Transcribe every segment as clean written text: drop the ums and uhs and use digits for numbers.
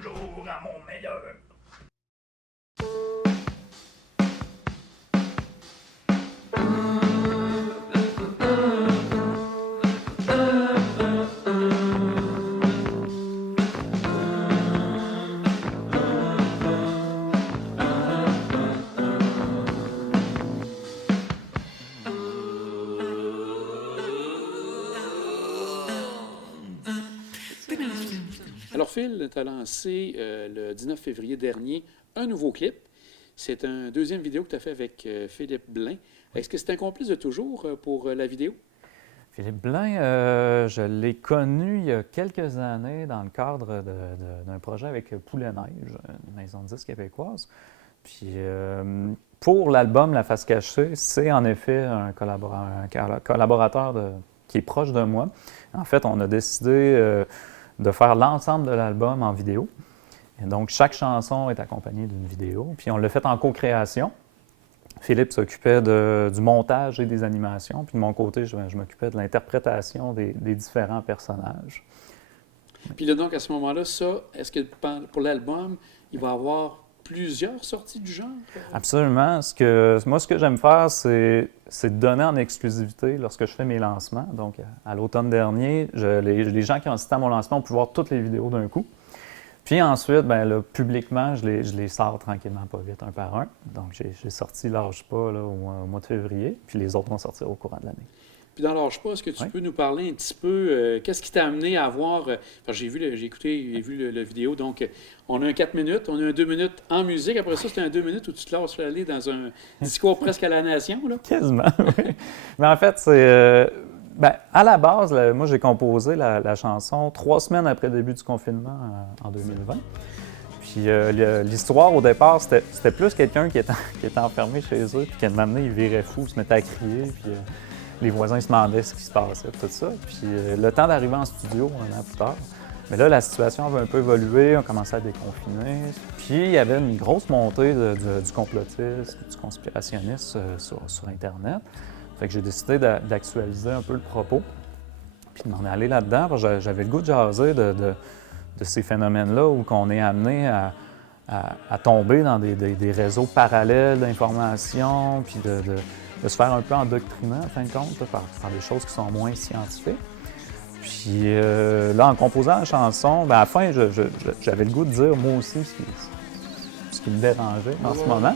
toujours à mon meilleur. Alors Phil, tu as lancé le 19 février dernier un nouveau clip. C'est une deuxième vidéo que tu as fait avec Philippe Blain. Est-ce que c'est un complice de toujours pour la vidéo? Philippe Blain, je l'ai connu il y a quelques années dans le cadre d'un projet avec Poulet Neige, une maison de disques québécoise. Puis pour l'album La Face Cachée, c'est en effet un collaborateur qui est proche de moi. En fait, on a décidé de faire l'ensemble de l'album en vidéo. Et donc, chaque chanson est accompagnée d'une vidéo. Puis on l'a fait en co-création. Philippe s'occupait du montage et des animations. Puis de mon côté, je m'occupais de l'interprétation des différents personnages. Puis là, donc, à ce moment-là, est-ce que pour l'album, il va y avoir plusieurs sorties du genre? Absolument. Moi, ce que j'aime faire, c'est de donner en exclusivité lorsque je fais mes lancements. Donc, à l'automne dernier, les gens qui ont assisté à mon lancement ont pu voir toutes les vidéos d'un coup. Puis ensuite, bien, là, publiquement, je les sors tranquillement, pas vite, un par un. Donc, j'ai sorti Lâche pas là, au mois de février, puis les autres vont sortir au courant de l'année. Puis dans Lâche pas, est-ce que tu peux nous parler un petit peu, qu'est-ce qui t'a amené à voir, j'ai vu la vidéo, donc on a un 4 minutes, on a un 2 minutes en musique, après ça, c'est un 2 minutes où tu te lâches aller dans un discours presque à la nation, là. Quasiment, oui. Mais en fait, à la base, moi, j'ai composé la chanson 3 semaines après le début du confinement en 2020. Puis l'histoire, au départ, c'était plus quelqu'un qui était enfermé chez eux, puis qui, à un moment donné, il virait fou, il se mettait à crier, puis les voisins se demandaient ce qui se passait, tout ça. Puis le temps d'arriver en studio, un an plus tard, mais là, la situation avait un peu évolué, on commençait à déconfiner. Puis il y avait une grosse montée du complotisme, du conspirationnisme sur Internet. Fait que j'ai décidé d'actualiser un peu le propos, puis de m'en aller là-dedans, parce que j'avais le goût de jaser de ces phénomènes-là où on est amené à tomber dans des réseaux parallèles d'information, puis de se faire un peu endoctriner, en fin de compte, par des choses qui sont moins scientifiques. Puis là, en composant la chanson, à la fin, j'avais le goût de dire, moi aussi, ce qui me dérangeait en ce moment.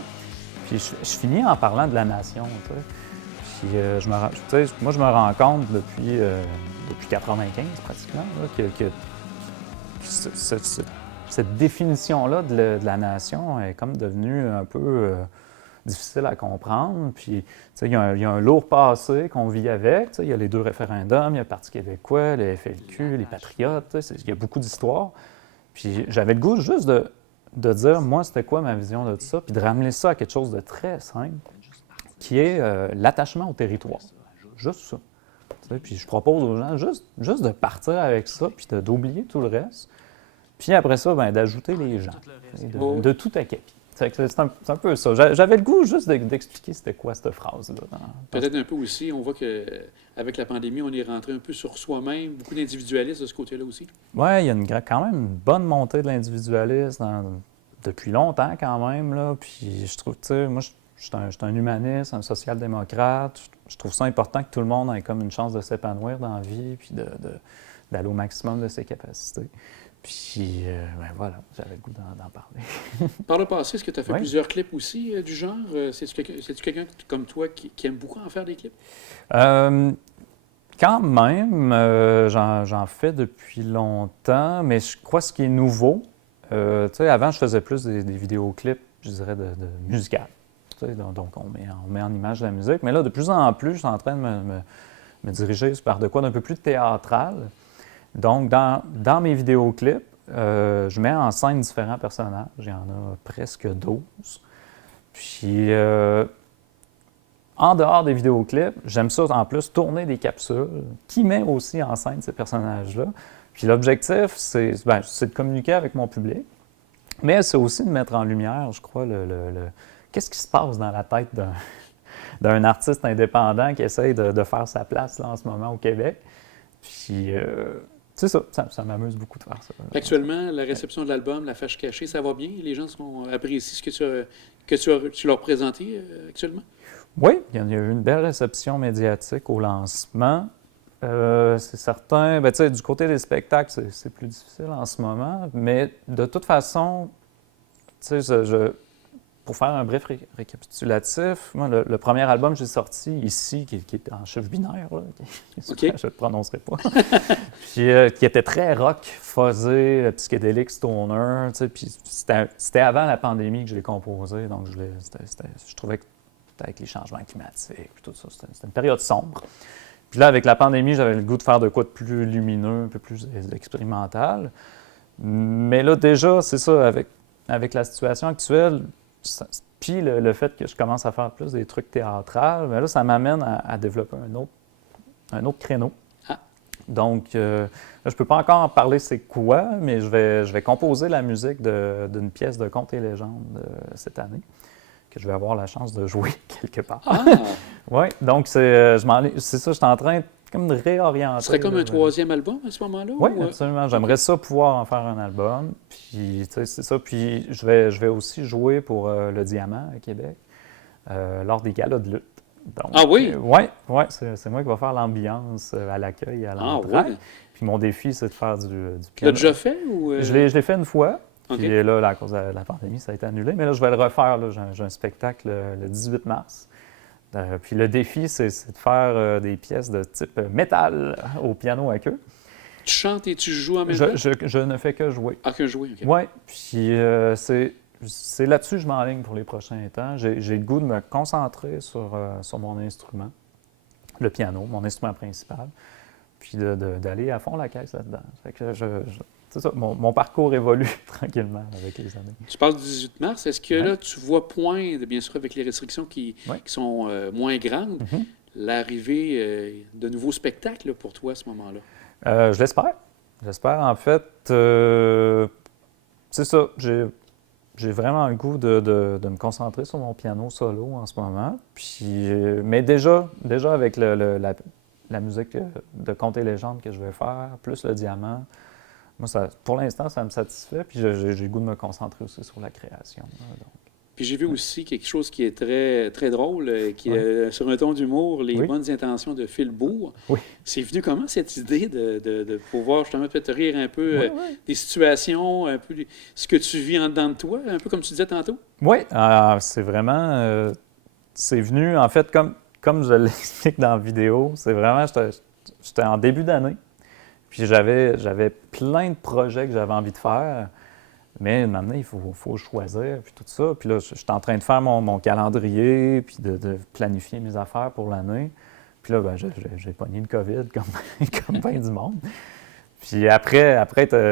Puis je finis en parlant de la nation, tu sais. Puis moi, je me rends compte depuis 1995, pratiquement, là, que cette définition-là de la nation est comme devenue un peu difficile à comprendre. Puis, il y a un lourd passé qu'on vit avec. Il y a les 2 référendums, il y a le Parti québécois, le FLQ, les Patriotes. Il y a beaucoup d'histoires. Puis, j'avais le goût juste de dire, moi, c'était quoi ma vision de tout ça, puis de ramener ça à quelque chose de très simple, qui est l'attachement au territoire. Juste ça. Puis, je propose aux gens juste de partir avec ça, puis d'oublier tout le reste. Puis après ça, d'ajouter les gens, de tout à quai. C'est un peu ça. J'avais le goût juste d'expliquer c'était quoi cette phrase-là. Peut-être un peu aussi, on voit qu'avec la pandémie, on est rentré un peu sur soi-même, beaucoup d'individualisme de ce côté-là aussi. Oui, il y a quand même une bonne montée de l'individualisme depuis longtemps quand même. Là. Puis je trouve, tu sais, moi, je suis un humaniste, un social-démocrate. Je trouve ça important que tout le monde ait comme une chance de s'épanouir dans la vie, puis d'aller au maximum de ses capacités. Puis, voilà, j'avais le goût d'en parler. Par le passé, est-ce que tu as fait plusieurs clips aussi du genre? C'est-tu quelqu'un comme toi qui aime beaucoup en faire des clips? Quand même, j'en fais depuis longtemps, mais je crois que ce qui est nouveau, tu sais, avant, je faisais plus des vidéoclips, je dirais, de musicales. Tu sais, donc, on met en image la musique. Mais là, de plus en plus, je suis en train de me diriger vers de quoi d'un peu plus théâtral. Donc, dans mes vidéoclips, je mets en scène différents personnages. Il y en a presque 12. Puis, en dehors des vidéoclips, j'aime ça en plus tourner des capsules qui met aussi en scène ces personnages-là. Puis l'objectif, c'est de communiquer avec mon public, mais c'est aussi de mettre en lumière, je crois, qu'est-ce qui se passe dans la tête d'un artiste indépendant qui essaye de faire sa place là, en ce moment au Québec. Puis, tu c'est ça, ça m'amuse beaucoup de faire ça. Actuellement, la réception de l'album, La Fâche Cachée, ça va bien? Les gens apprécient ce que tu leur présenté actuellement? Oui, il y a eu une belle réception médiatique au lancement. C'est certain, ben, du côté des spectacles, c'est plus difficile en ce moment, mais de toute façon, pour faire un bref récapitulatif, moi, le premier album que j'ai sorti ici, qui est en chiffre binaire, là, je ne le prononcerai pas, puis qui était très rock, fuzzé, psychédélique, stoner, puis c'était avant la pandémie que je l'ai composé, donc je trouvais que avec les changements climatiques, puis tout ça, c'était une période sombre. Puis là, avec la pandémie, j'avais le goût de faire de quoi de plus lumineux, un peu plus expérimental. Mais là, déjà, c'est ça, avec la situation actuelle, puis le fait que je commence à faire plus des trucs théâtrales, bien là, ça m'amène à développer un autre créneau. Ah. Donc, là, je ne peux pas encore en parler c'est quoi, mais je vais composer la musique d'une pièce de contes et légendes cette année, que je vais avoir la chance de jouer quelque part. Ah! Oui, donc c'est ça, je suis en train comme de réorienter. Ce serait comme un troisième album à ce moment-là? Oui, absolument. J'aimerais ça pouvoir en faire un album. Puis, c'est ça. Puis, je vais aussi jouer pour le Diamant à Québec lors des galas de lutte. Donc, ah oui? Oui, c'est moi qui vais faire l'ambiance à l'accueil, à l'entrée. Ah oui? Puis, mon défi, c'est de faire du piano. Tu l'as déjà fait? Ou Je l'ai fait une fois. Okay. Puis là, à cause de la pandémie, ça a été annulé. Mais là, je vais le refaire. J'ai un spectacle le 18 mars. Puis le défi, c'est de faire des pièces de type métal au piano à queue. Tu chantes et tu joues en même temps? Je ne fais que jouer. Ah, que jouer, OK. Oui, puis c'est là-dessus que je m'enligne pour les prochains temps. J'ai le goût de me concentrer sur mon instrument, le piano, mon instrument principal, puis d'aller à fond la caisse là-dedans. Fait que c'est ça, mon parcours évolue tranquillement avec les années. Tu parles du 18 mars. Est-ce que là, tu vois poindre, bien sûr, avec les restrictions qui sont moins grandes, l'arrivée de nouveaux spectacles là, pour toi à ce moment-là? Je l'espère. J'espère, en fait. C'est ça, j'ai vraiment le goût de me concentrer sur mon piano solo en ce moment. Puis, mais déjà avec la musique de Contes et légendes que je vais faire, plus le diamant, moi, pour l'instant, ça me satisfait, puis j'ai le goût de me concentrer aussi sur la création. Donc. Puis j'ai vu aussi quelque chose qui est très, très drôle, qui est sur un ton d'humour, les bonnes intentions de Phil Bourg. Oui. C'est venu comment, cette idée de pouvoir justement peut-être rire un peu des situations, un peu ce que tu vis en dedans de toi, un peu comme tu disais tantôt? Oui, c'est vraiment... c'est venu, en fait, comme je l'explique dans la vidéo, c'est vraiment... J'étais en début d'année. Puis j'avais plein de projets que j'avais envie de faire, mais maintenant, il faut choisir, puis tout ça. Puis là, je suis en train de faire mon calendrier, puis de planifier mes affaires pour l'année. Puis là, j'ai pogné le COVID comme bien du monde. Puis après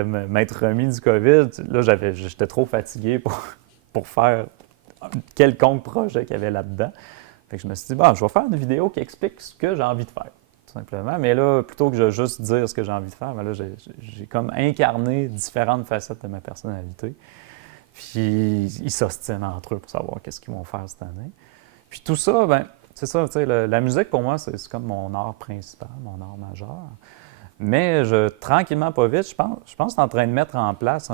m'être remis du COVID, là, j'étais trop fatigué pour faire quelconque projet qu'il y avait là-dedans. Fait que je me suis dit, je vais faire une vidéo qui explique ce que j'ai envie de faire. Simplement. Mais là, plutôt que de juste dire ce que j'ai envie de faire, là, j'ai comme incarné différentes facettes de ma personnalité. Puis, ils s'ostinent entre eux pour savoir qu'est-ce qu'ils vont faire cette année. Puis tout ça, c'est ça, tu sais, la musique, pour moi, c'est comme mon art principal, mon art majeur. Mais tranquillement, pas vite, je pense que je suis en train de mettre en place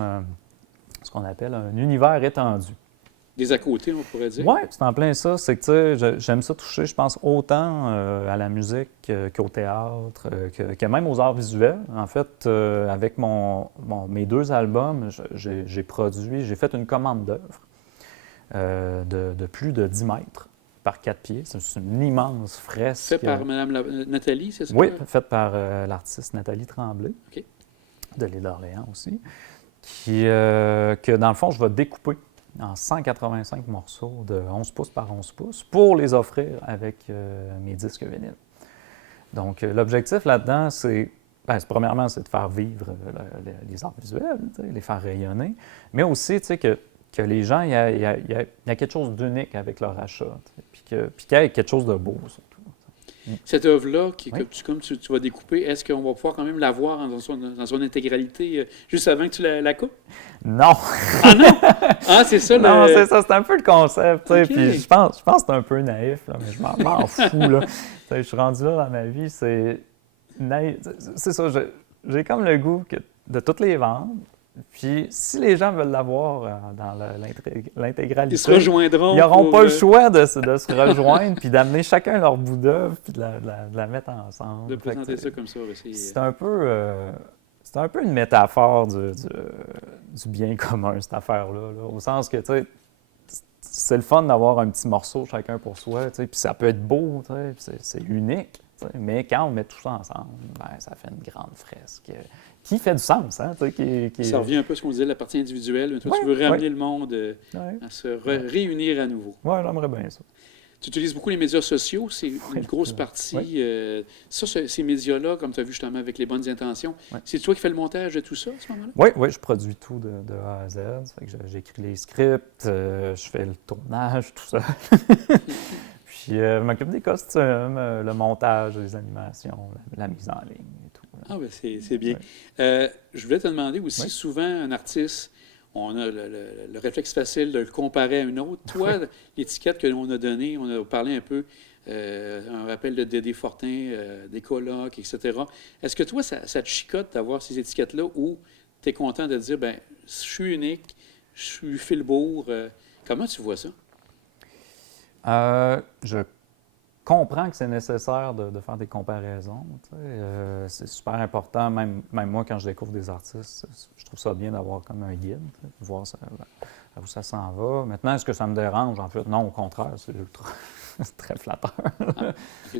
ce qu'on appelle un univers étendu. Des à côté, on pourrait dire. Oui, c'est en plein ça. C'est que, tu sais, j'aime ça toucher, je pense, autant à la musique qu'au théâtre, que même aux arts visuels. En fait, avec mes 2 albums, j'ai fait une commande d'œuvres de plus de 10 mètres par 4 pieds. C'est une immense fresque. Fait par Mme Nathalie, c'est ça? Oui, faite par l'artiste Nathalie Tremblay, de l'île d'Orléans aussi, que dans le fond, je vais découper en 185 morceaux de 11 pouces par 11 pouces pour les offrir avec mes disques vinyles. Donc, l'objectif là-dedans, premièrement, c'est de faire vivre les arts visuels, les faire rayonner, mais aussi que les gens, il y a quelque chose d'unique avec leur achat, puis qu'il y ait quelque chose de beau, surtout. Cette œuvre-là, comme tu vas découper, est-ce qu'on va pouvoir quand même la voir dans son intégralité juste avant que tu la coupes? Non! Ah non? Ah, c'est ça? Non, c'est ça, c'est un peu le concept. Okay. Puis je pense que c'est un peu naïf, là, mais je m'en fous. Là. Je suis rendu là dans ma vie, c'est naïf. C'est ça, j'ai comme le goût de toutes les vendre. Puis, si les gens veulent l'avoir dans l'intégralité, ils se rejoindront. Ils n'auront pas le choix de se rejoindre, puis d'amener chacun leur bout d'œuvre, puis de la mettre ensemble. De présenter ça comme ça. C'est un peu une métaphore du bien commun, cette affaire-là. Là, au sens que, tu sais, c'est le fun d'avoir un petit morceau chacun pour soi, tu sais, puis ça peut être beau, tu sais, c'est unique. Mais quand on met tout ça ensemble, ben, ça fait une grande fresque qui fait du sens. Hein, Ça revient un peu à ce qu'on disait, la partie individuelle. Toi, tu veux ramener le monde à se réunir à nouveau. Oui, j'aimerais bien ça. Tu utilises beaucoup les médias sociaux, c'est une grosse partie. Ces médias-là, comme tu as vu justement avec les bonnes intentions, c'est toi qui fais le montage de tout ça à ce moment-là? Oui, je produis tout de A à Z. J'écris les scripts, je fais le tournage, tout ça. Puis je m'occupe des costumes, le montage, les animations, la mise en ligne et tout. Ah, bien, c'est bien. Je voulais te demander aussi, souvent, un artiste, on a le réflexe facile de le comparer à une autre. Toi, l'étiquette que l'on a donnée, on a parlé un peu, un rappel de Dédé Fortin, des colocs, etc. Est-ce que toi, ça te chicote d'avoir ces étiquettes-là ou tu es content de dire, bien, je suis unique, je suis Philbourg. Comment tu vois ça? Je comprends que c'est nécessaire de faire des comparaisons. C'est super important, même moi, quand je découvre des artistes, je trouve ça bien d'avoir comme un guide, voir où ça s'en va. Maintenant, est-ce que ça me dérange? En fait, non, au contraire, c'est ultra très flatteur.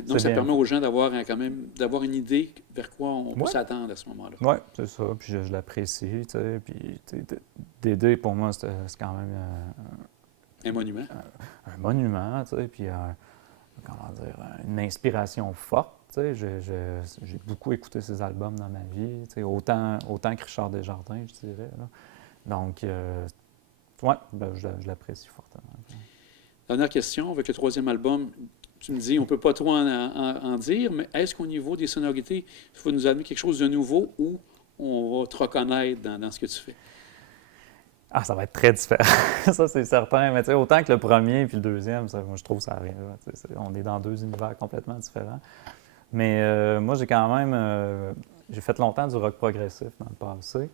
Donc, ça permet aux gens d'avoir quand même une idée vers quoi on peut s'attendre à ce moment-là. Oui, c'est ça. Puis je l'apprécie. Puis Dédé, pour moi, c'est quand même un monument. Un monument, puis comment dire, une inspiration forte. J'ai beaucoup écouté ses albums dans ma vie, autant que Richard Desjardins, je dirais. Là. Donc, je l'apprécie fortement. Dernière question, avec le troisième album, tu me dis, on ne peut pas trop en dire, mais est-ce qu'au niveau des sonorités, il faut nous amener quelque chose de nouveau ou on va te reconnaître dans ce que tu fais? Ah, ça va être très différent. Ça, c'est certain. Mais autant que le premier puis le deuxième, moi, je trouve que ça arrive. On est dans deux univers complètement différents. Mais moi, j'ai quand même... j'ai fait longtemps du rock progressif dans le passé.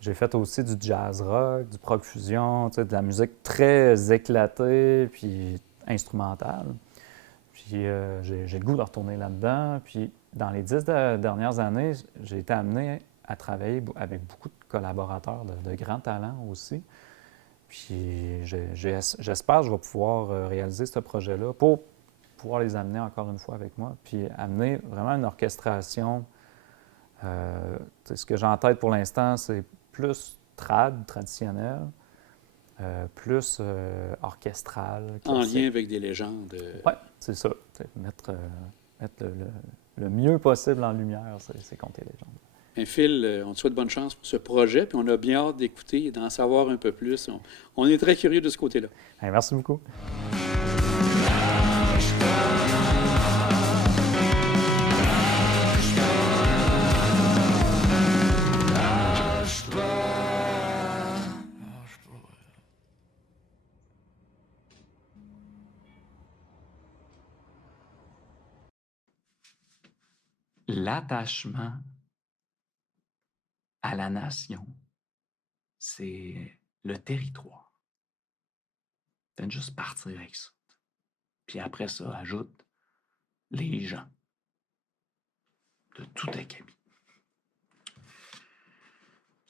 J'ai fait aussi du jazz rock, du prog fusion, de la musique très éclatée puis instrumentale. Puis j'ai le goût de retourner là-dedans. Puis dans les 10 dernières années, j'ai été amené à travailler avec beaucoup de collaborateurs de grands talents aussi. Puis j'espère que je vais pouvoir réaliser ce projet-là pour pouvoir les amener encore une fois avec moi, puis amener vraiment une orchestration. Ce que j'ai en tête pour l'instant, c'est plus traditionnel, plus orchestral. Classique. En lien avec des légendes. Oui, c'est ça. Mettre le mieux possible en lumière, c'est compter les légendes. Bien, Phil, on te souhaite bonne chance pour ce projet, puis on a bien hâte d'écouter et d'en savoir un peu plus. On est très curieux de ce côté-là. Hey, merci beaucoup. L'attachement à la nation, c'est le territoire. Faites juste partir avec ça. Puis après ça, ajoute les gens de tout acabit.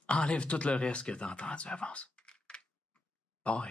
Enlève tout le reste que tu as entendu avant ça. Pareil.